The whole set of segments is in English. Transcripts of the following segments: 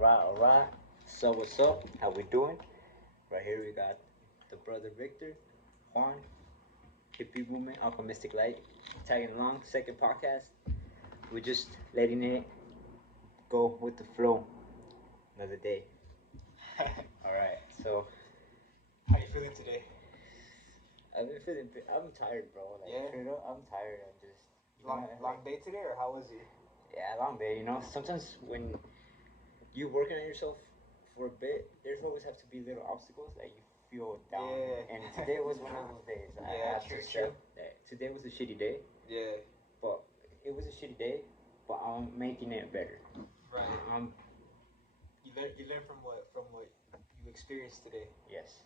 Alright. So what's up? How we doing? Right here we got the brother Victor, Juan, hippie movement, alchemistic light, tagging along. Second podcast. We're just letting it go with the flow. Another day. Alright. So How you feeling today? I've been feeling. I'm tired, bro. Like, Yeah? straight up, I'm tired. I'm just Long day today, or how was it? Yeah, long day. Sometimes when you working on yourself for a bit, there's always have to be little obstacles that you feel down. Yeah. And today was one of those days. Yeah, have to true. accept that today was a shitty day, Yeah. but it was a shitty day. But I'm making it better. Right. I'm You learn from what you experienced today. Yes.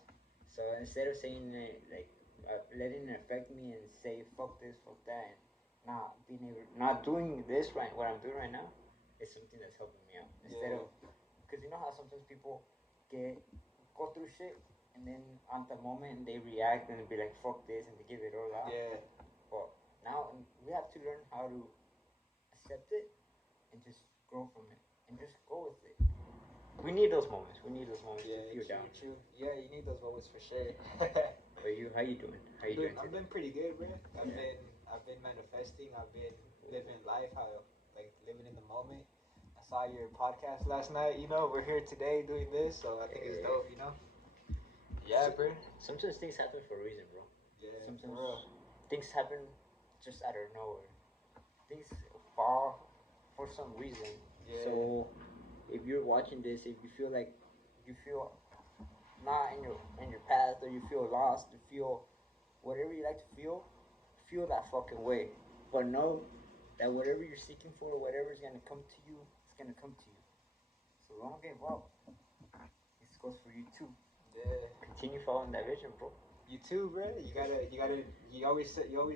So instead of saying like letting it affect me and say fuck this, fuck that, and not doing this right, what I'm doing right now, is something that's helping me out. Instead Yeah. of, because you know how sometimes people go through shit and then at the moment they react and be like fuck this and they give it all out. Yeah. But now we have to learn how to accept it and just grow from it and just go with it. We need those moments. We need those moments Yeah, to feel down. true. Yeah, you need those moments for sure. But you, how you doing? How you doing I'm today? doing pretty good, bro. Yeah. I've been manifesting. I've been living life, how like living in the moment. I saw your podcast last night. We're here today doing this, so I think it's dope. Yeah, bro. Sometimes things happen for a reason, bro. Yeah, Sometimes for real. things happen just out of nowhere. Things fall for some reason. Yeah. So if you're watching this, if you feel like you feel not in your path, or you feel lost, you feel whatever you like to feel that fucking way. But know that whatever you're seeking for, whatever is gonna come to you, it's gonna come to you. So don't give up. This goes for you too. Yeah. Continue following that vision, bro. You too, bro. You always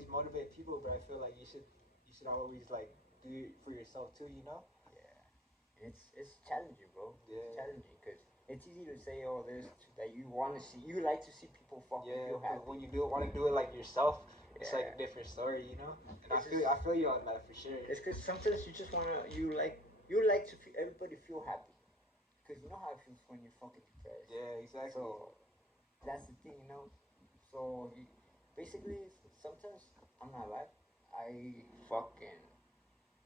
motivate people, but I feel like you should always like do it for yourself too. Yeah, it's challenging, bro. Yeah. It's challenging because it's easy to say all this that you want to see. You like to see people fucking Yeah, feel but happy. when you want to do it like yourself, it's like Yeah. a different story. And It's I feel you on that for sure. It's because sometimes you just wanna you like to feel, everybody feel happy. Because you know how it feels when you're fucking depressed. Yeah, exactly. So that's the thing. So basically, sometimes I'm not lying. I fucking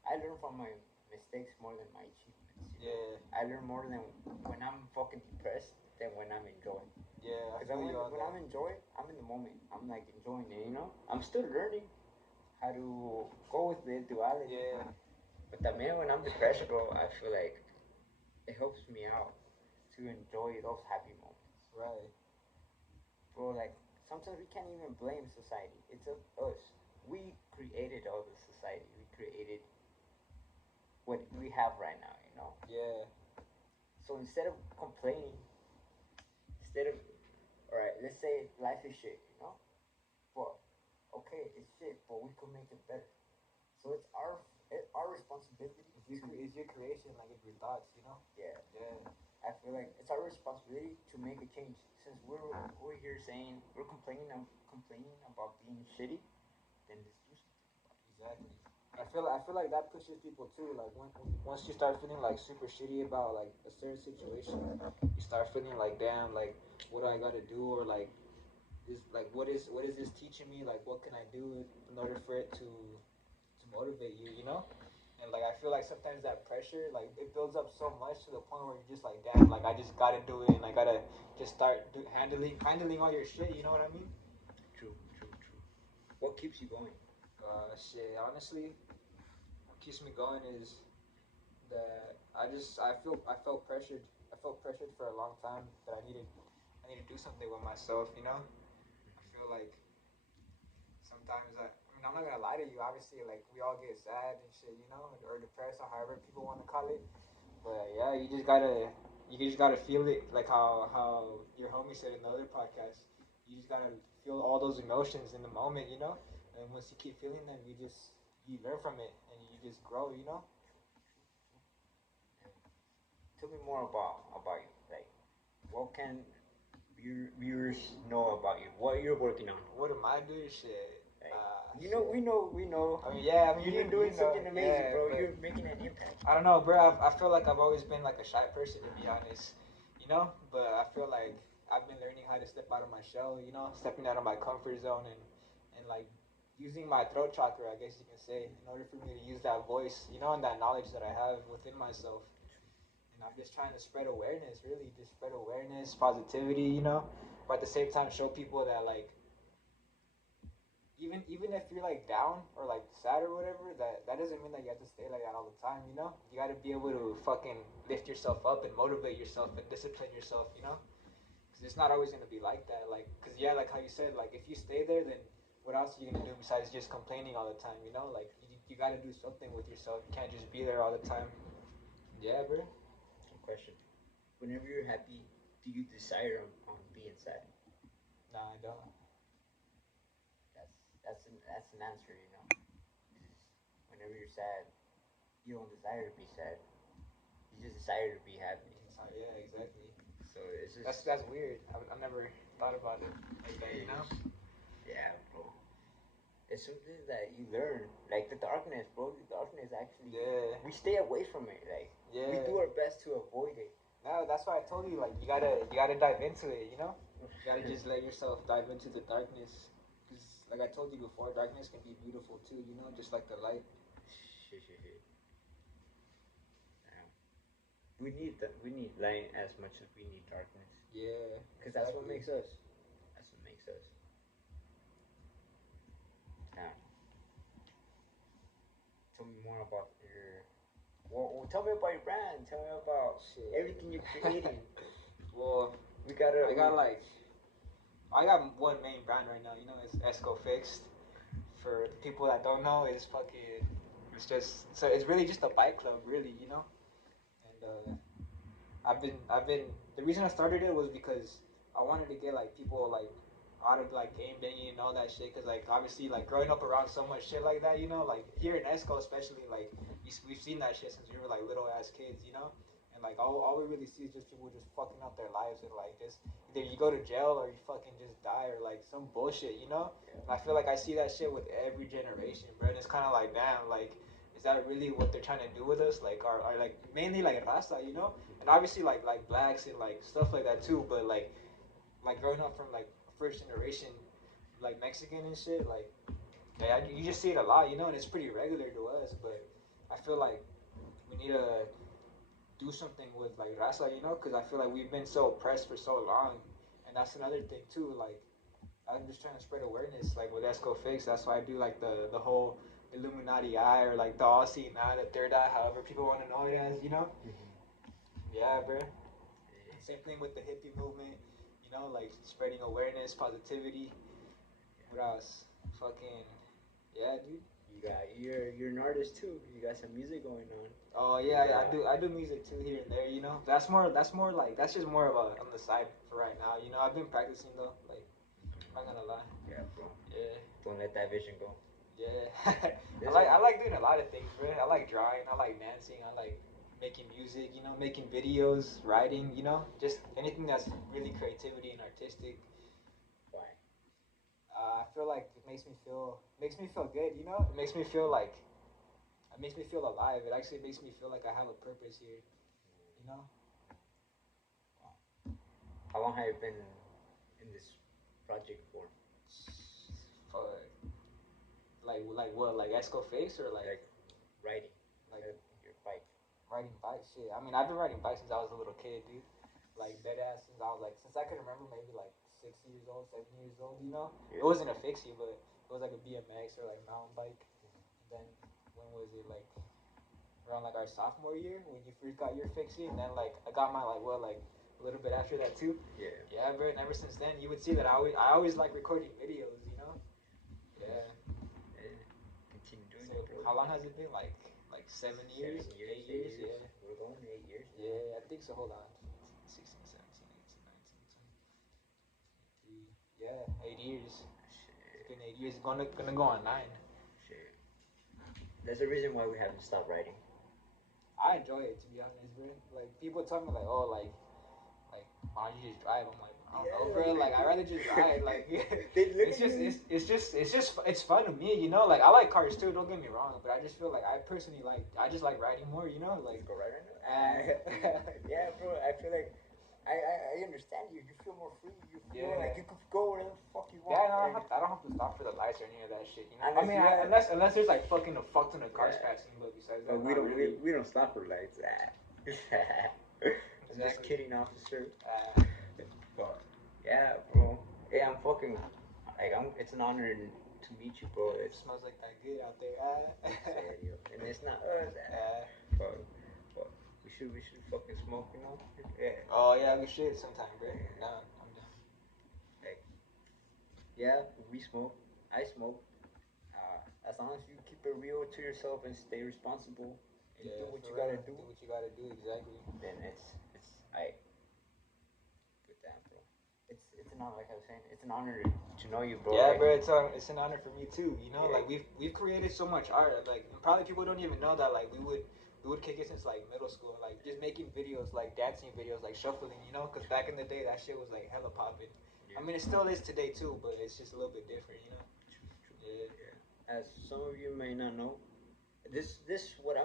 I learn from my mistakes more than my achievements. Yeah. I learn more than when I'm fucking depressed than when I'm enjoying. Yeah, I Because feel you on when that. I'm enjoying, I'm in the moment. I'm like enjoying it. I'm still learning how to go with the duality. Yeah. But también when I'm depressed, bro, I feel like it helps me out to enjoy those happy moments. Right. Bro, like sometimes we can't even blame society. It's us. We created all the society. We created what we have right now. Yeah. So instead of complaining, instead of, all right, let's say life is shit. But okay, it's shit, but we could make it better. So it's our responsibility. It's your creation, like it's your thoughts. Yeah, Yeah. I feel like it's our responsibility to make a change. Since we're here saying we're complaining about being shitty, then let's do something about it. Exactly. I feel like that pushes people too. Like once you start feeling like super shitty about like a certain situation, you start feeling like damn, like what do I gotta do, or like this, like what is this teaching me? Like what can I do in order for it to motivate you? And like I feel like sometimes that pressure, like it builds up so much to the point where you're just like damn, like I just gotta do it, and I gotta just start handling all your shit. You know what I mean? True. What keeps you going? Shit. Honestly, what keeps me going is that I felt pressured. I felt pressured for a long time that I need to do something with myself. I feel like sometimes I mean I'm not gonna lie to you. Obviously, like we all get sad and shit, or depressed or however people want to call it. But yeah, you just gotta feel it, like how your homie said in the other podcast. You just gotta feel all those emotions in the moment. And once you keep feeling them, you learn from it and you just grow. Tell me more about you. Like, what can viewers know about you? What you're working on? What am I doing? Shit. Like, You know, we know. I mean, yeah, I mean, You've been doing you know, something amazing, yeah, bro. but You're making an impact. I don't know, bro. I feel like I've always been like a shy person, to be honest. You know, but I feel like I've been learning how to step out of my shell. You know, stepping out of my comfort zone and like using my throat chakra, I guess you can say, in order for me to use that voice. You know, and that knowledge that I have within myself. And I'm just trying to spread awareness, really, just spread awareness, positivity. You know, but at the same time, show people that like even if you're like down or like sad or whatever, that doesn't mean that you have to stay like that all the time. You know, you got to be able to fucking lift yourself up and motivate yourself and discipline yourself. You know, because it's not always gonna be like that. Like, cause yeah, like how you said, like if you stay there, then what else are you gonna do besides just complaining all the time? You know, like you got to do something with yourself. You can't just be there all the time. Yeah, bro. Question: whenever you're happy, do you decide on being sad? Nah, I don't. That's an answer. You know, 'cause whenever you're sad, you don't desire to be sad. You just desire to be happy. Yeah, exactly. So it's just That's weird. I've never thought about it like that. You know. yeah, bro. It's something that you learn, like the darkness, bro. The darkness actually. Yeah. We stay away from it. Like Yeah. we do our best to avoid it. No, that's why I told you, like, you gotta dive into it, you know? You gotta just let yourself dive into the darkness. Because, like I told you before, darkness can be beautiful too, you know? Just like the light. We need light as much as we need darkness. Yeah. Because that's what makes us. That's what makes us. Now, tell me more about your. Well, tell me about your brand. Tell me about everything you're creating. Well, I got one main brand right now, you know, it's Esco Fixed. For the people that don't know, it's really just a bike club, really, you know? And, the reason I started it was because I wanted to get like people like out of like game banging and all that shit. Cause like obviously like growing up around so much shit like that, you know, like here in Esco especially, like we've seen that shit since we were like little ass kids, you know. And like all we really see is just people just fucking up their lives and like just either you go to jail or you fucking just die or like some bullshit, you know. And I feel like I see that shit with every generation, bro. And it's kind of like damn, like is that really what they're trying to do with us? Like, are like mainly like raza, you know? And obviously like blacks and like stuff like that too. But like growing up from like first generation, like Mexican and shit, like yeah, you just see it a lot, you know, and it's pretty regular to us. But I feel like we need to do something with like raza, you know, because I feel like we've been so oppressed for so long, and that's another thing too. Like I'm just trying to spread awareness, like with Esco Fix. That's why I do like the whole Illuminati eye or like the all seeing eye, the third eye, however people want to know it as, you know. Yeah, bro. Same thing with the hippie movement, you know, like spreading awareness, positivity. What else? Fucking yeah, dude. You're an artist too. You got some music going on. Oh yeah, I do music too here and there, you know. That's more like that's just more of a on the side for right now, you know. I've been practicing though, like I'm not gonna lie. Yeah, bro. Yeah. Don't let that vision go. Yeah. I like doing a lot of things, bro. I like drawing, I like dancing, I like making music, you know, making videos, writing, you know, just anything that's really creativity and artistic. Why? I feel like it makes me feel good, you know. It makes me feel alive. It actually makes me feel like I have a purpose here, you know. How long have you been in this project for? Fuck. Like what? Like Esco Face or Like riding, like your bike. riding bikes? Shit. I mean, I've been riding bikes since I was a little kid, dude. Like dead ass since I can remember, maybe like 6 years old, 7 years old. You know, Yeah. it wasn't a fixie, but it was like a BMX or like mountain bike. And then when was it like around like our sophomore year when you first got your fixie, and then like I got my like a little bit after that too. Yeah. Yeah, bro. And ever since then, you would see that I always like recording videos. You know. Yeah. Continue doing So it, bro. how long has it been? Like 7 years? 8 years? Yeah. We're going 8 years. Yeah, I think so. Hold on. 16, 17, 18, 19, 20. Yeah, 8 years. Shit. It's been 8 years. It's gonna go on 9. Shit. That's the reason why we haven't stopped writing. I enjoy it, to be honest, bro. Like people tell me like, oh, like like, why don't you just drive? I'm like, I don't know, bro. Like, I'd rather just ride. Like, They look it's at just, you. it's fun to me, you know. Like, I like cars too. Don't get me wrong, but I just feel like I personally I just like riding more, you know. Like, Let's go right now. Yeah, bro. I feel like I understand you. You feel more free. You feel Yeah. like you could go wherever the fuck you yeah, want. I don't have to stop for the lights or any of that shit, you know. Unless I mean, you have- unless there's like fucking a fuck ton of cars Yeah. passing, but besides that, But not really. we don't stop for lights. I'm just Exactly. kidding, officer. Uh, But yeah, bro. Yeah, I'm fucking like it's an honor to meet you, bro. it It's smells like that good out there. serio. And it's not us. But we should fucking smoke, you know? Yeah. Oh yeah, we should sometime, bro. Nah, I'm down. Like, yeah, we smoke. I smoke. As long as you keep it real to yourself and stay responsible and do what for you real. gotta do, Do what you gotta do, exactly. then it's I. Good damn, bro. It's an honor, like I was saying. It's an honor to know you, bro. Yeah, Like, bro, it's an honor for me too. You know, Yeah. like we've created so much art. Like, and probably people don't even know that. Like, we would kick it since like middle school. Like, just making videos, like dancing videos, like shuffling. You know, because back in the day, that shit was like hella popping. Yeah. I mean, it still is today too, but it's just a little bit different. You know. As some of you may not know, this what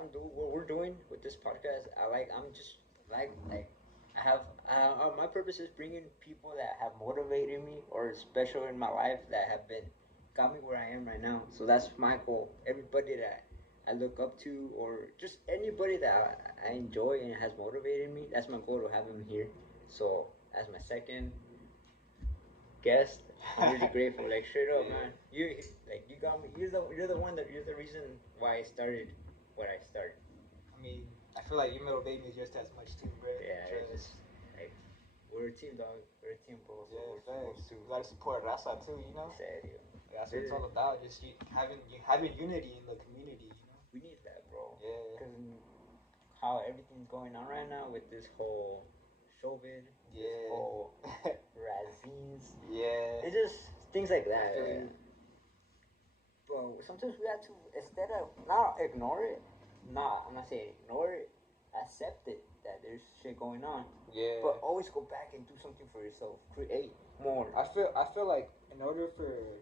we're doing with this podcast. I'm just like I have my purpose is bringing people that have motivated me or special in my life that have been got me where I am right now. So that's my goal. Everybody that I look up to or just anybody that I enjoy and has motivated me. That's my goal to have them here. So as my second guest. I'm really grateful. Like straight up, Yeah. man. You got me. You're the reason why I started what I started. I mean, I feel like you motivate me just as much too, bro. Yeah, it's Trust. just like we're a team, dog. We're a team, bro. So Yeah, we're supposed thanks. to. You gotta support Rasa too, you know. Serio. That's what it's all about. Just having unity in the community, you know. We need that, bro. Yeah. Because how everything's going on right now with this whole showbiz, this Yeah. whole razines. Yeah. It's just things like that. I feel you. But sometimes we have to, instead of not ignore it, I'm not saying ignore it, accept it that there's shit going on. Yeah. But always go back and do something for yourself. Create more. I feel like in order for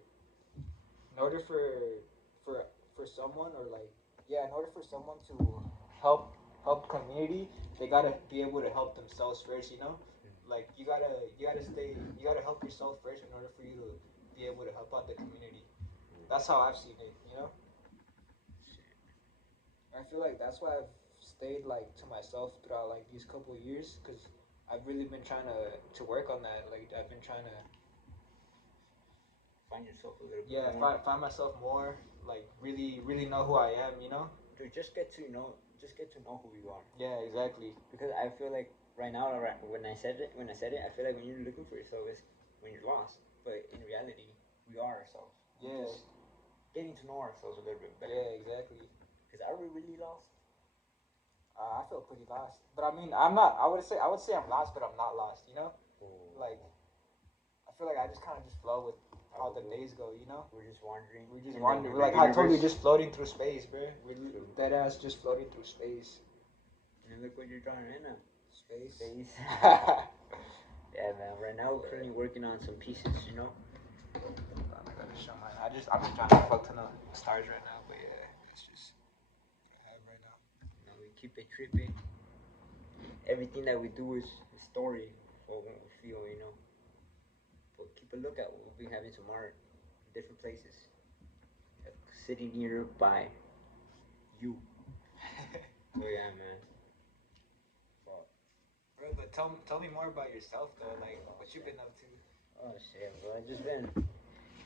someone or like in order for someone to help community, they gotta be able to help themselves first, you know? Like you gotta help yourself first in order for you to be able to help out the community. That's how I've seen it, you know? I feel like that's why I've stayed like to myself throughout like these couple of years because I've really been trying to work on that. Like I've been trying to Find yourself a little bit more. find myself more. Like really know who I am. You know? Dude, just get to know who you are. Yeah, exactly. Because I feel like right now, when I said it, I feel like when you're looking for yourself is when you're lost. But in reality, we are ourselves. Yeah. Just getting to know ourselves a little bit better. Yeah, exactly. Because are we really lost? I feel pretty lost, but I mean, I'm not. I would say I'm lost, but I'm not lost. You know, like I feel like I just kind of just flow with how the days go. You know, We're just wandering. we're just in wandering. the We're like I told you, universe. just floating through space, bro. We're dead ass just floating through space. And look what you're drawing right now. Space. Space. Yeah, man. Right now we're currently working on some pieces. You know. I gotta show mine. I'm just trying to fuck to the stars right now, but yeah, it's just what I have right now. You know, we keep it trippy. Everything that we do is a story for what we feel. You know. But keep a look at what we'll be having tomorrow in different places. Sitting here by you. Oh yeah, man. Bro, but tell me more about yourself though. Like, what you been up to? Oh shit, bro.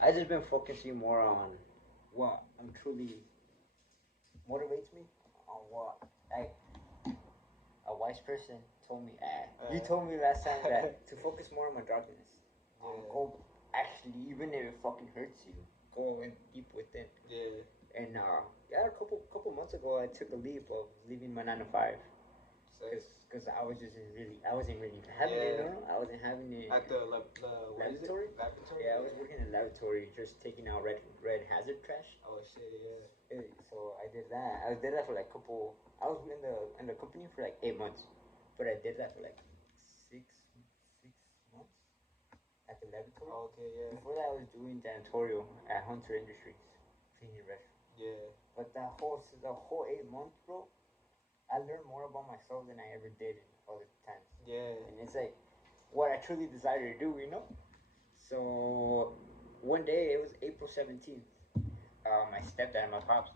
I just been focusing more on what truly motivates me. On what a wise person told me. You told me last time that to focus more on my darkness. Go actually, even if it fucking hurts you, go in deep within. Yeah. And a couple months ago, I took a leap of leaving my 9 to 5. Because I wasn't really having it, you know? I wasn't having it. At the laboratory? Laboratory? Yeah, I was working in a laboratory just taking out red hazard trash. Oh shit, yeah. So I did that. I did that for like I was in the company for like 8 months. But I did that for like laboratory. Okay, yeah. Before that, I was doing janitorial at Hunter Industries, cleaning restaurants. Yeah. But the whole 8 months, bro, I learned more about myself than I ever did in other times. Yeah. And it's like what I truly desire to do, you know. So one day it was April 17th. My stepdad, my pops,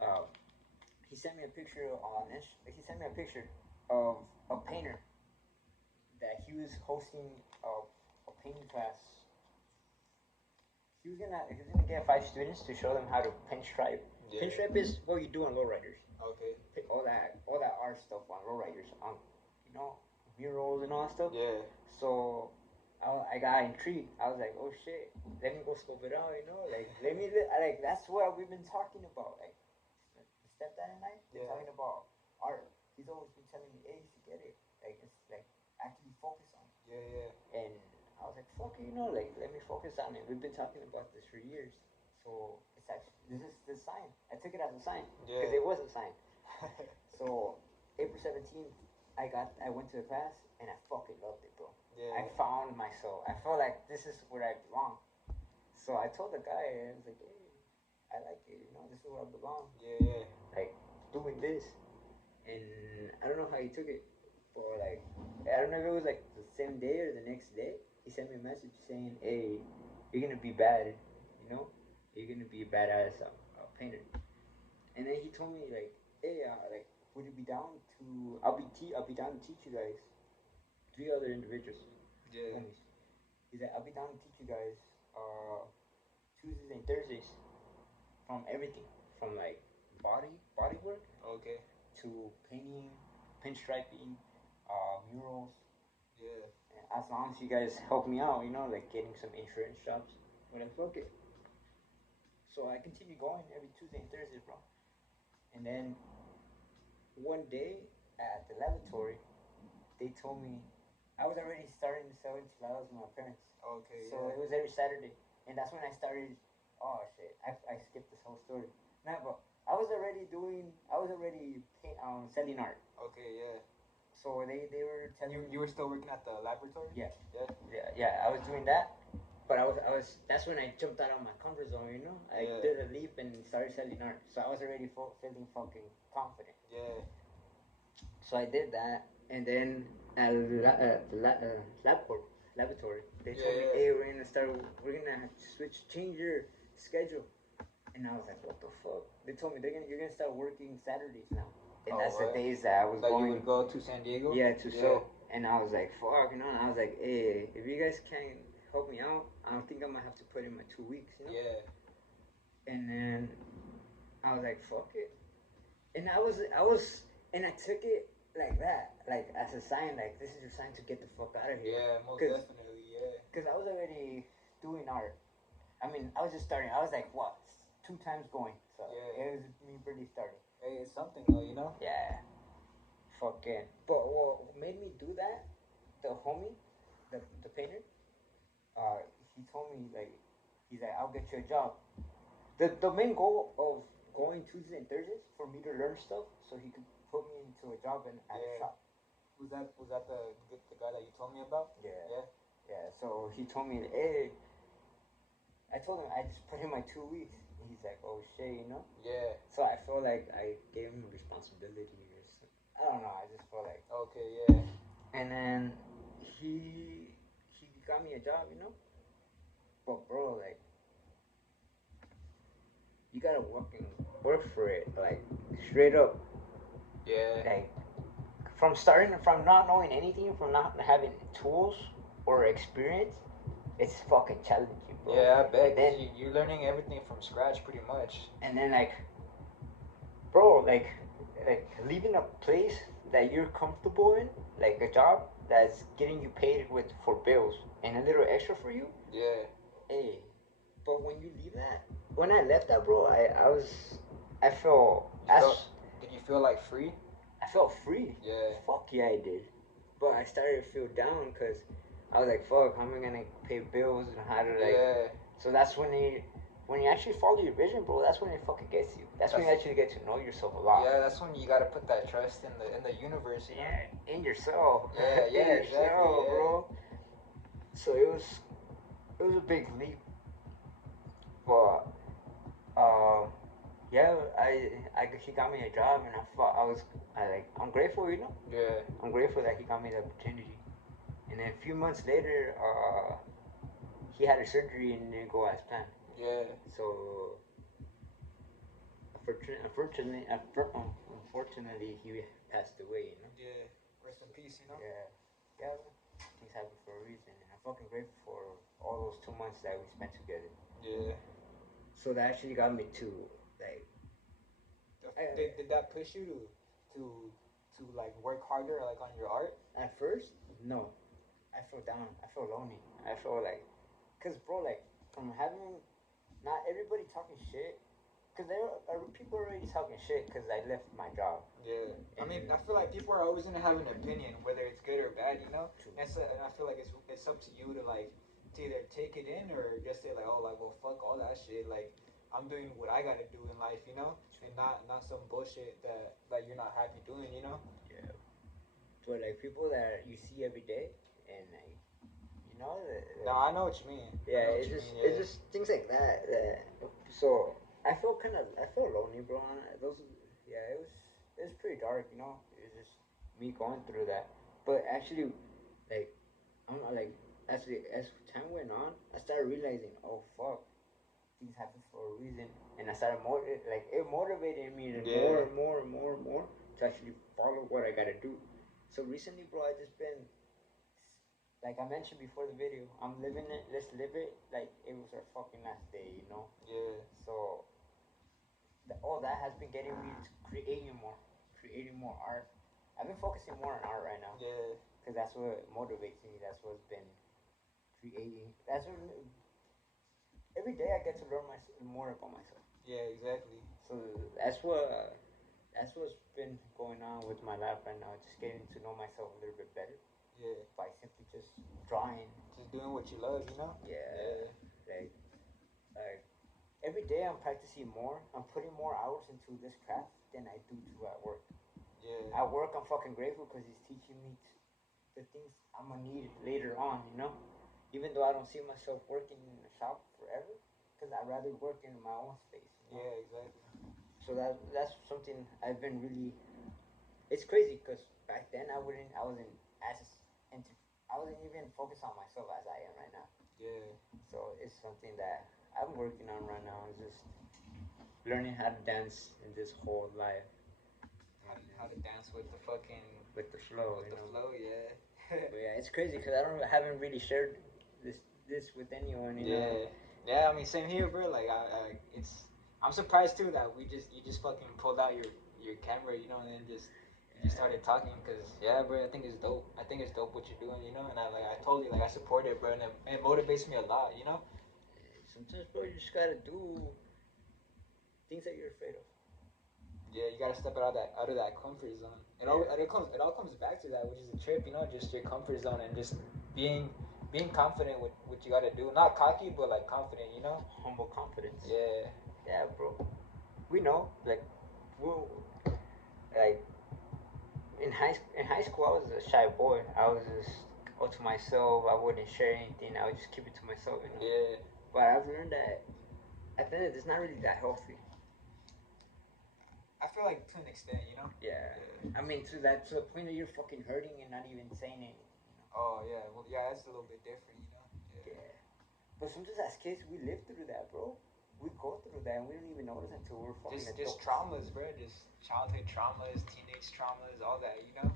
uh, he sent me a picture on this. He sent me a picture of a painter that he was hosting a painting class. He was gonna get 5 students to show them how to pinstripe. Yeah. Pinstripe is what you do on lowriders. Okay. All that art stuff on lowriders, on you know murals and all that stuff. Yeah. So I got intrigued. I was like, oh shit, let me go scope it out. Like that's what we've been talking about. Like the stepdad and I, we're Yeah. talking about art. He's always been telling me, hey, you should get it. Like it's like actually focus on it. Yeah. Yeah. And I was like, fuck it, like let me focus on it. We've been talking about this for years. So it's actually this is the sign. I took it as a sign because Yeah. it was a sign. So April 17th, I went to the class and I fucking loved it, bro. Yeah. I found myself. I felt like this is where I belong. So I told the guy, I was like, hey, I like it, this is where I belong. Yeah. Yeah. Like doing this. And I don't know how he took it, but like I don't know if it was like the same day or the next day. He sent me a message saying, hey, you're gonna be bad, you're gonna be a badass painter. And then he told me like, hey, like, would you be down to? I'll be down to teach you guys. 3 other individuals. Yeah. Homies. He's like, I'll be down to teach you guys Tuesdays and Thursdays from everything, from like body work Okay. to painting, pinstriping, murals. Yeah. And as long as you guys help me out, like getting some insurance jobs. But I fuck it. So I continue going every Tuesday and Thursday, bro. And then one day at the laboratory, they told me I was already starting to sell enchiladas with my parents. Okay. So Yeah. it was every Saturday, and that's when I started. Oh shit! I skipped this whole story. Nah, but I was already selling art. Okay. Yeah. So they were telling You were still working at the laboratory? Yeah. Yeah. Yeah. I was doing that, but I was. That's when I jumped out of my comfort zone. I Yeah. did a leap and started selling art. So I was already feeling fucking confident. Yeah. So I did that, and then at the laboratory, they told me, Yeah. "Hey, we're gonna have to change your schedule." And I was like, "What the fuck?" They told me you're gonna start working Saturdays now, and Oh, that's what? the days that I was Like going. you would go to San Diego? Yeah, to sew. And I was like, "Fuck," And I was like, "Hey, if you guys can help me out, I don't think I might have to put in my 2 weeks." Yeah. And then I was like, "Fuck it," and and I took it like that, like as a sign, like this is your sign to get the fuck out of here. Yeah, most definitely, yeah. Because I was already doing art. I mean, I was just starting. I was like, what, 2 times going. So Yeah. it was me really starting. Hey, it's something though, Yeah. Fucking. But what made me do that, the homie, the painter, he told me, like, he's like, I'll get you a job. The main goal of going Tuesdays and Thursdays for me to learn stuff so he could put me into a job at a Yeah. shop. Was that the guy that you told me about? Yeah. Yeah. Yeah, so he told me, hey, I told him I just put in my 2 weeks. And he's like, oh shit, Yeah. So I feel like I gave him responsibility or something. I don't know, I just felt like. Okay, yeah. And then he got me a job, But bro, like, you gotta work for it, like, straight up. Yeah. Like, from not knowing anything, from not having tools or experience, it's fucking challenging, bro. Yeah, I bet. And then You're learning everything from scratch pretty much. And then like, bro, like leaving a place that you're comfortable in, like a job that's getting you paid for bills and a little extra for you. Yeah. Hey, but when you leave that, when I left that, bro, I felt. Did you feel like free? I felt free. Yeah. Fuck yeah, I did. But I started to feel down because I was like, fuck, how am I gonna pay bills and how to like. Yeah. So that's when you actually follow your vision, bro. That's when it fucking gets you. That's when you actually get to know yourself a lot. Yeah, that's when you gotta put that trust in the universe. Yeah, in yourself. Yeah, in yourself, exactly, yeah. bro. So it was it was a big leap, but um, yeah, he got me a job, and I'm grateful, you know. Yeah. I'm grateful that he got me the opportunity. And then a few months later, he had a surgery and didn't go as planned. Yeah. So unfortunately, he passed away. You know. Yeah. Rest in peace. You know. Yeah. Yeah. Things happen for a reason, and I'm fucking grateful for all those 2 months that we spent together. Yeah. So that actually got me to like. Did that push you to like work harder like on your art? At first, no. I felt down. I felt lonely. I felt like, cause bro, like from having not everybody talking shit. Cause there are people already talking shit because I left my job. Yeah, I mean, I feel like people are always gonna have an opinion, whether it's good or bad, you know. True. And I feel like it's up to you to like to either take it in or just say like, oh, like well, fuck all that shit. Like I'm doing what I gotta do in life, you know, and not some bullshit that you're not happy doing, you know. Yeah. But like people that you see every day, and like you know. No, I know what you mean. Yeah, it's just things like that. So I felt lonely, bro. It was pretty dark, you know. It was just me going through that. But actually, like like as time went on, I started realizing, oh fuck, things happen for a reason, and I started it motivated me to more to actually follow what I gotta do. So recently, bro, I just been like I mentioned before the video, I'm living it. Let's live it like it was our fucking last day, you know. Yeah. So all that has been getting me to creating more art. I've been focusing more on art right now. Yeah. Because that's what motivates me. That's what's been creating. That's what every day I get to learn more about myself. Yeah, exactly. So that's what's been going on with my life right now. Just getting to know myself a little bit better. Yeah. By simply just drawing. Just doing what you love, you know? Yeah. Like every day I'm practicing more. I'm putting more hours into this craft than I do to at work. Yeah. At work I'm fucking grateful because he's teaching me the things I'm gonna need later on, you know? Even though I don't see myself working in a shop forever, because I'd rather work in my own space. You know? Yeah, exactly. So that's something I've been really. It's crazy because back then I wasn't as into I wasn't even focused on myself as I am right now. Yeah. So it's something that I'm working on right now. Is just learning how to dance in this whole life. How to dance with the fucking with the flow. With the flow, yeah. But yeah, it's crazy because I haven't really shared this with anyone. You know? Yeah. I mean, same here, bro. Like I'm surprised too that you just fucking pulled out your camera, you know, and then just started talking. Cause yeah, bro, I think it's dope. I think it's dope what you're doing, you know. And I totally I support it, bro, and it motivates me a lot, you know. Sometimes, bro, you just gotta do things that you're afraid of. Yeah, you gotta step out of that comfort zone. It all comes back to that, which is a trip, you know, just your comfort zone and just being confident with what you gotta do. Not cocky, but like confident, you know. Humble confidence. Yeah. Yeah, bro. We know, like, like in high school, I was a shy boy. I was just all to myself. I wouldn't share anything. I would just keep it to myself, you know. Yeah. But I've learned that at the end, it's not really that healthy. I feel like to an extent, you know. Yeah. I mean, to the point that you're fucking hurting and not even saying anything. You know? Oh yeah, well yeah, that's a little bit different, you know. Yeah. But sometimes as kids, we live through that, bro. We go through that and we don't even notice until we're fucking adults. Just traumas, bro. Just childhood traumas, teenage traumas, all that, you know.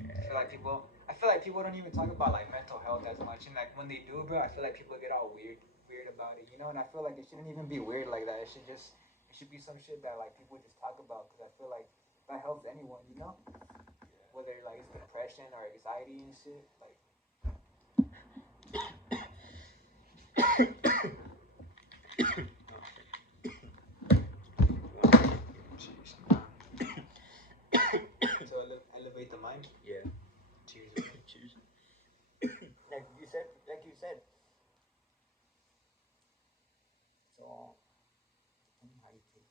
Yeah. I feel like people don't even talk about like mental health as much, and like when they do, bro, I feel like people get all weird about it, you know. And I feel like it shouldn't even be weird like that. It should be some shit that like people just talk about, because I feel like that helps anyone, you know. Yeah. Whether like it's depression or anxiety and shit, like. So elevate the mind. Yeah. Cheers. Cheers. Like you said. So, how you take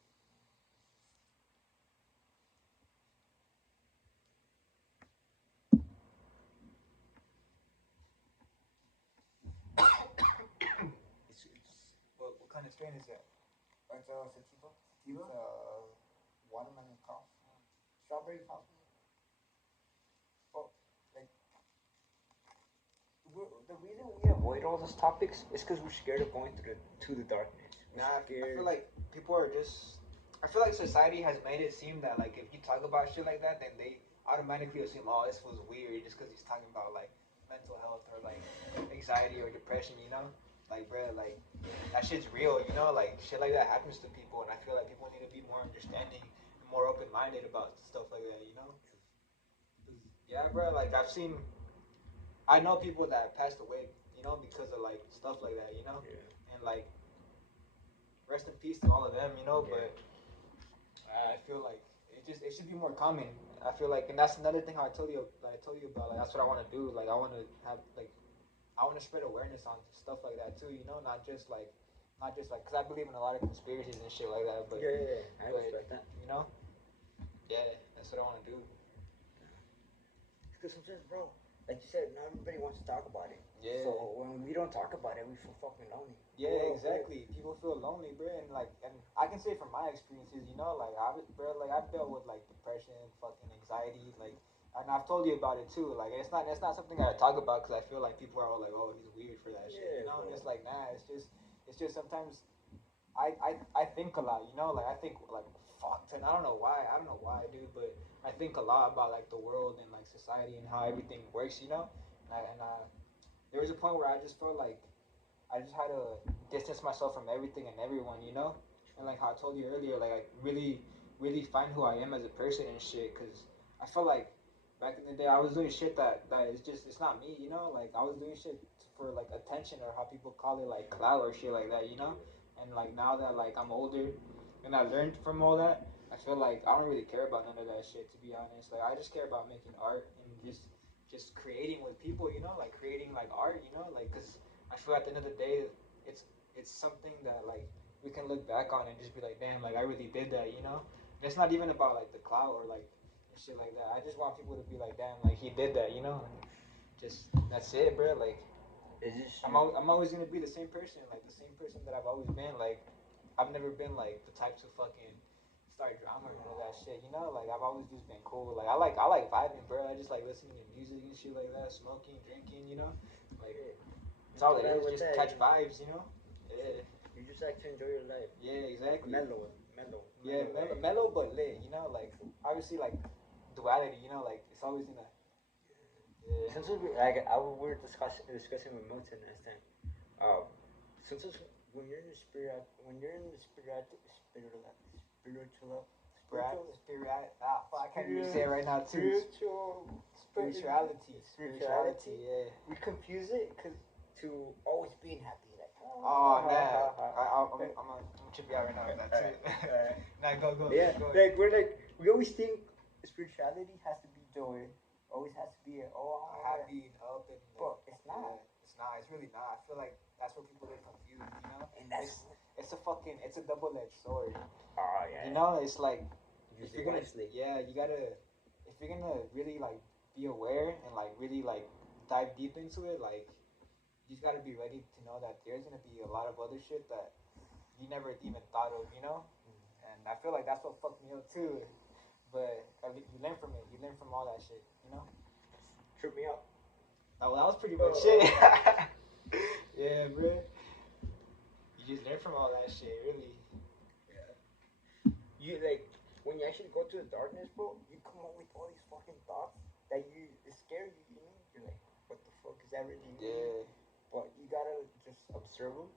kind of strain is that? It's a sativa. Sativa? It's a watermelon cough. Strawberry cough. But like the reason we avoid all those topics is because we're scared of going to the darkness. We're Nah, I scared. feel like people are just. I feel like society has made it seem that like if you talk about shit like that, then they automatically assume, oh, this was weird just because he's talking about like mental health or like anxiety or depression, you know? Like, bro, like that shit's real, you know? Like shit like that happens to people, and I feel like people need to be more understanding, and more open-minded about stuff like that, you know? 'Cause, yeah, bro, like I know people that passed away, you know, because of like stuff like that, you know? Yeah. And like rest in peace to all of them, you know. Yeah. But I feel like it should be more common. I feel like, and that's another thing I told you about. Like that's what I want to do. Like I want to have like I want to spread awareness on stuff like that too. You know, not just like because I believe in a lot of conspiracies and shit like that. But Yeah. I but, respect that. you know, yeah, that's what I want to do. Because sometimes, bro, like you said, not everybody wants to talk about it. Yeah. So when we don't talk about it, we feel fucking lonely. Yeah, Bro, exactly. People feel lonely, bro, and like, and I can say from my experiences, you know, like I've dealt with like depression, fucking anxiety, like, and I've told you about it too. Like, it's not something that I talk about because I feel like people are all like, oh, he's weird for that shit, you know. And bro. it's like, nah, it's just sometimes I think a lot, you know, like I think like fuck, and I don't know why, dude, but I think a lot about like the world and like society and how everything works, you know, and there was a point where I just felt like I just had to distance myself from everything and everyone, you know? And like how I told you earlier, like I really find who I am as a person and shit, because I felt like back in the day I was doing shit that is just, it's not me, you know? Like I was doing shit for like attention or how people call it like clout or shit like that, you know? And like now that like I'm older and I learned from all that, I feel like I don't really care about none of that shit, to be honest. Like I just care about making art and just creating with people, you know? Like creating like art, you know? Like, because I feel at the end of the day, it's something that like we can look back on and just be like, damn, like I really did that, you know. And it's not even about like the clout or like shit like that. I just want people to be like, damn, like he did that, you know. And just that's it, bro. Like I'm always gonna be the same person, like the same person that I've always been. Like I've never been like the type to fucking start drama or none of that shit, you know. Like I've always just been cool. Like I like vibing, bro. I just like listening to music and shit like that, smoking, drinking, you know. Like that's all it is. Just catch vibes, you know. Yeah. You just like to enjoy your life. Yeah, exactly. Mellow. Yeah, mellow but lit. You know, like obviously like duality. You know, like it's always in a. Yeah. Sometimes we were discussing with Milton last time. Sometimes when you're in the spirit, I can't even say it right now too. Spirituality. Yeah. We confuse it to always being happy, like. Oh man, I'm gonna chip you out right now. That's it. Nah, go. Yeah, go. like we always think spirituality has to be joy, always has to be Happy and up and. But it's not. Yeah, it's not. It's really not. I feel like that's where people get confused. You know, And that's it's a double-edged sword. oh yeah. You know, it's like Use if you're it gonna wisely. you gotta if you're gonna really like be aware and like really like dive deep into it, like you just gotta be ready to know that there's gonna be a lot of other shit that you never even thought of, you know. And I feel like that's what fucked me up too. But you learn from it. You learn from all that shit, you know. Trip me out. Oh, that was pretty much shit. Yeah, bro. You just learn from all that shit, really. You like when you actually go to the darkness, bro. You come up with all these fucking thoughts that it scare you. You know, you're like, what the fuck is that really? Yeah. But you gotta just observe them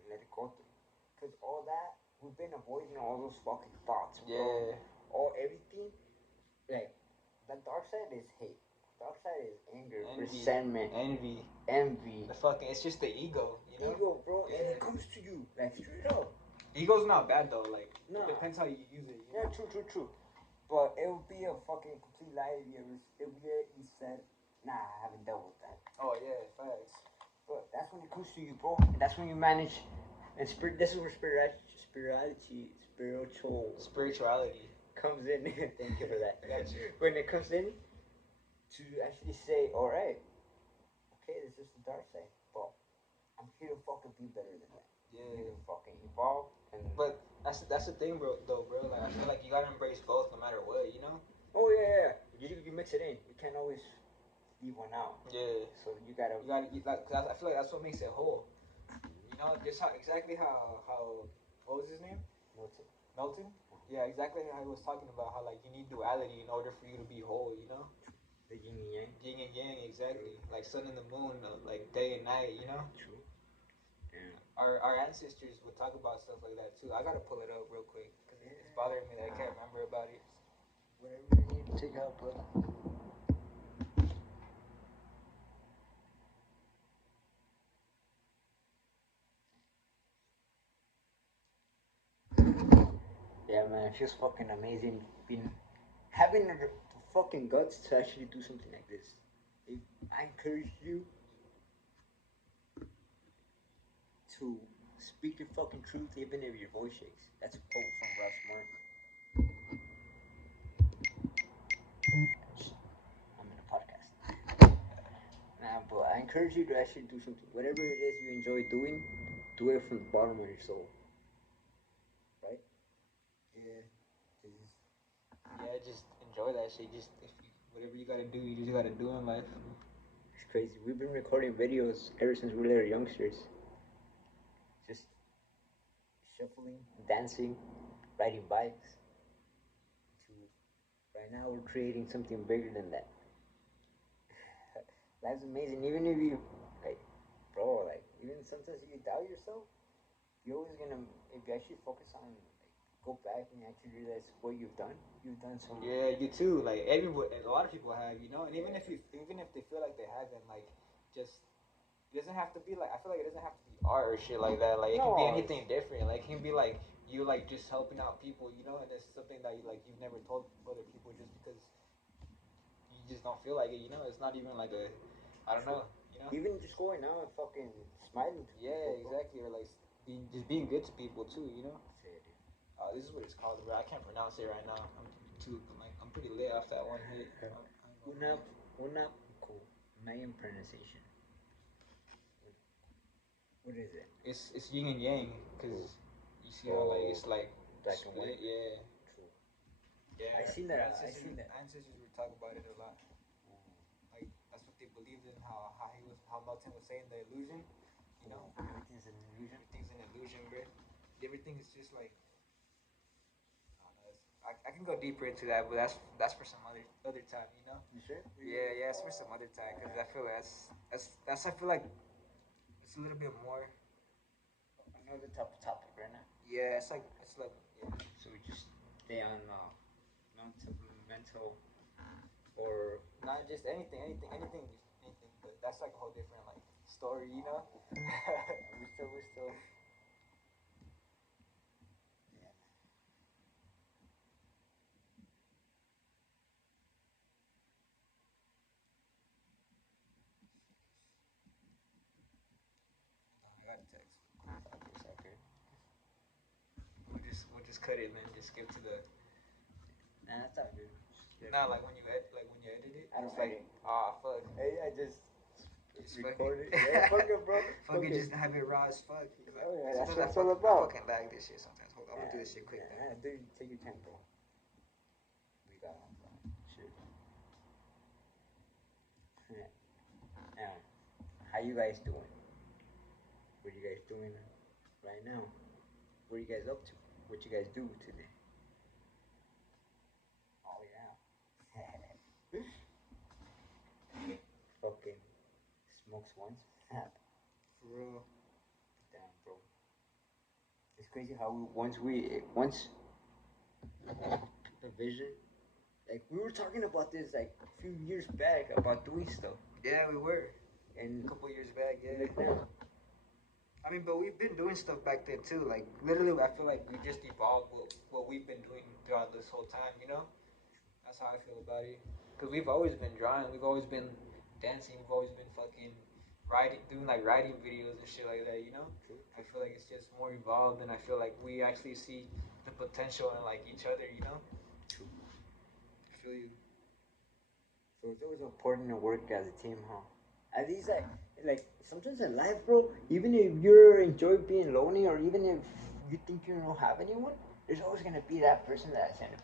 and let it go through. Cause all that we've been avoiding all those fucking thoughts, bro. Yeah. All everything. Like the dark side is hate. Dark side is anger, resentment, envy. The fucking, it's just the ego, you know. Ego, bro, Yeah. and it comes to you like straight up. Ego's not bad though. Like, No. it depends how you use it. You Yeah, know? true. But it would be a fucking complete lie if you said, nah, I haven't dealt with that. Oh yeah, facts. But that's when it comes to you, bro. And that's when you manage. And this is where Spirituality comes in. Thank you for that. I got you. When it comes in to actually say, all right, okay, this is the dark side, but I'm here to fucking be better than that. Yeah. You can fucking evolve. And But that's the thing, bro. Though, bro, like I feel like you gotta embrace both, no matter what, you know. oh yeah, you mix it in. You can't always leave one out. Yeah. So you gotta. Like, cause I feel like that's what makes it whole. You know, just exactly how what was his name? Milton. Melton. Yeah, exactly how he was talking about how like you need duality in order for you to be whole. You know. The yin and yang. Yin and yang, exactly. Like sun and the moon, like day and night. You know. True. Yeah. Our ancestors would talk about stuff like that too. I gotta pull it up real quick because it's bothering me that I can't remember about it. Whatever you need to take out, brother. Yeah, man, it feels fucking amazing being having the fucking guts to actually do something like this. I encourage you to speak your fucking truth even if your voice shakes. That's a quote from Ralph Martin. I'm in a podcast. Nah, but I encourage you to actually do something. Whatever it is you enjoy doing, do it from the bottom of your soul. Right? Yeah. Yeah, just enjoy that shit. Just whatever you gotta do, you just gotta do in life. It's crazy. We've been recording videos ever since we were youngsters. Just shuffling, dancing, riding bikes. To right now, we're creating something bigger than that. That's amazing. Even if you, like, bro, like, even sometimes you doubt yourself, you're always gonna, if you actually focus on, like, go back and actually realize what you've done some. Yeah, you too. Like everyone, a lot of people have, you know. And even if they feel like they haven't, like, just it doesn't have to be like I feel like it doesn't have to be art or shit like that. Like it can be anything different. Like it can be like you like just helping out people, you know, and it's something that you've never told other people just because you just don't feel like it, you know. It's not even like a I don't know, you know. Even just going out and fucking smiling to Yeah, people, exactly. Or like being good to people too, you know. This is what it's called, bro. I can't pronounce it right now. I'm pretty lit off that one hit. Unap, cool. Mayan pronunciation. What is it? It's yin and yang because you see how like it's like black and split, white. yeah. True. Yeah, I seen that. Ancestors would talk about it a lot. Like that's what they believed in. How Melton was saying the illusion. You know, everything's an illusion. Everything's an illusion, bro. Everything is just like I can go deeper into that, but that's for some other time, you know. You sure? Yeah, it's for some other time because I feel like that's I feel like it's a little bit more. Another topic right now. Yeah, it's like yeah. So we just stay on mental or not just anything. But that's like a whole different like story, you know. we're still. Yeah. I got a text. Okay. We'll just cut it, man. Just skip to the. Nah, that's not good. Nah, like when you edit it. I don't it's like, fuck. Hey, I just record it. Yeah, fuck it, bro. Fuck it, just have it raw as fuck. Oh yeah, that's what it's all all about. I fucking lag this shit sometimes. Hold on, I'm gonna do this shit quick. Dude, take your time, bro. We got shit. Now, how you guys doing? What are you guys doing right now? What are you guys up to? What you guys do today? Oh yeah. Fucking smokes once. For real. Damn, bro. It's crazy how once the vision, like we were talking about this like a few years back about doing stuff. Yeah, we were. And a couple years back, yeah. Like now. I mean, but we've been doing stuff back then too. Like literally, I feel like we just evolved what we've been doing throughout this whole time. You know, that's how I feel about it. Cause we've always been drawing, we've always been dancing, we've always been fucking doing like writing videos and shit like that. You know, I feel like it's just more evolved, and I feel like we actually see the potential in like each other. You know, I feel you. So it's always important to work as a team, huh? At least like sometimes in life, bro. Even if you enjoy being lonely, or even if you think you don't have anyone, there's always gonna be that person that's gonna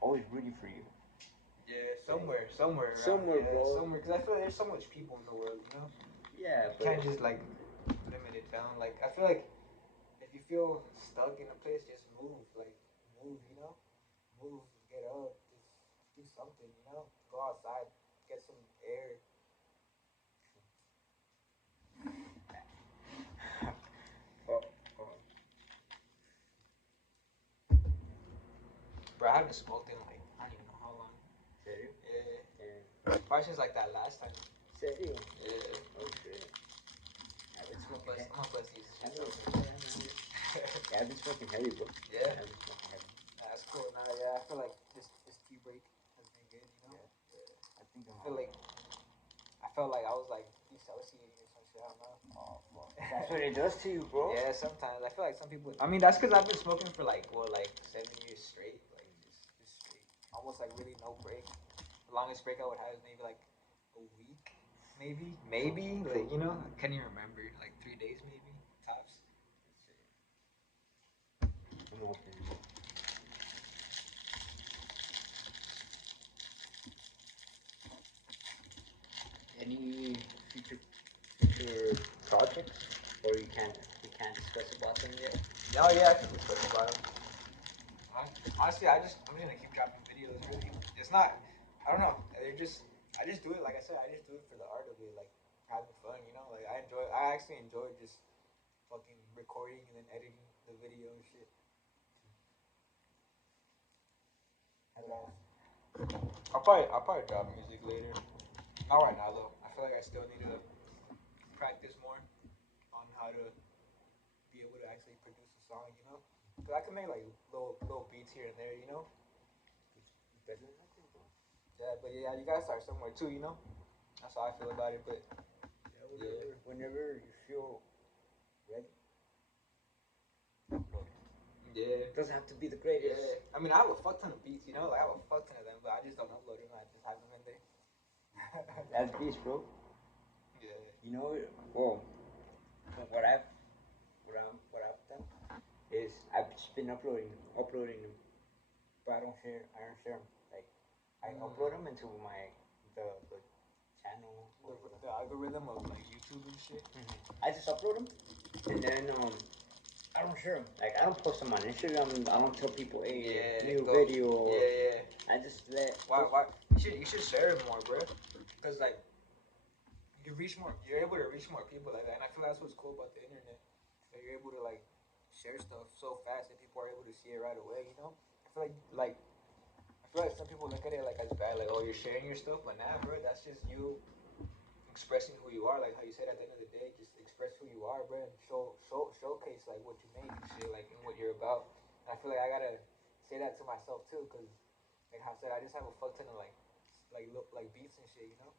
always rooting for you. Yeah, somewhere around. Somewhere, Yeah, bro. somewhere. Because I feel like there's so much people in the world, you know. Yeah, You but can't just like limit it down. Like I feel like if you feel stuck in a place, just move. Like move, you know. Move, get up, just do something, you know. Go outside, get some air. oh, oh, Bro, I haven't smoked in like I don't even know how long. serio? Yeah, Yeah. probably since like that last time. Serio? Yeah. Oh shit. I've been smoking I'm gonna bust these shits heavy. out. Yeah, I've been smoking heavy, bro. Yeah. I've been smoking heavy. That's cool. Nah, yeah, I feel like this tea break has been good, you know. I think I feel like I felt like I was like dissociating or some shit. I don't know. oh fuck. That's what it does to you, bro. Yeah, sometimes I feel like some people. I mean, that's because I've been smoking for like 7 years straight, like just straight, almost like really no break. The longest break I would have is maybe like a week, maybe like you know, I can't even remember, like 3 days maybe tops. I'm open. Any future projects, or you can't discuss about them yet? No, yeah, I can discuss about it. Honestly, I'm just gonna keep dropping videos. Really, it's not. I don't know. I just do it. Like I said, I just do it for the art of it, like having fun. You know, like I actually enjoy just fucking recording and then editing the video and shit. I'll probably drop music later. Not right now though. I feel like I still need to practice more on how to be able to actually produce a song. You know, cause I can make like little beats here and there. You know. It's better than nothing, bro. Yeah, but yeah, you gotta start somewhere too. You know. That's how I feel about it. But Yeah, whenever you feel ready, upload it. yeah. It doesn't have to be the greatest. Yeah. I mean, I have a fuck ton of beats. You know, like I have a fuck ton of them, but I just don't upload them. I just have them in there. That's beast, bro. Yeah. You know, well, from what I've done is I've just been uploading them, but I don't share them. Like I upload them into the channel. The algorithm of like YouTube and shit. I just upload them, and then I don't share them. Like I don't post them on Instagram. I don't tell people, hey, new video. Yeah. I just let. Why? You should share it more, bro. Cause like you reach more. You're able to reach more people like that, and I feel that's what's cool about the internet. That you're able to like share stuff so fast that people are able to see it right away. You know. I feel like some people look at it like as bad, like oh you're sharing your stuff, but nah, bro, that's just you expressing who you are, like how you said at the end of the day, just express who you are, bro, and showcase like what you make and shit, like and what you're about. And I feel like I gotta say that to myself too, cause like how I said, I just have a fuck ton of like beats and shit, you know.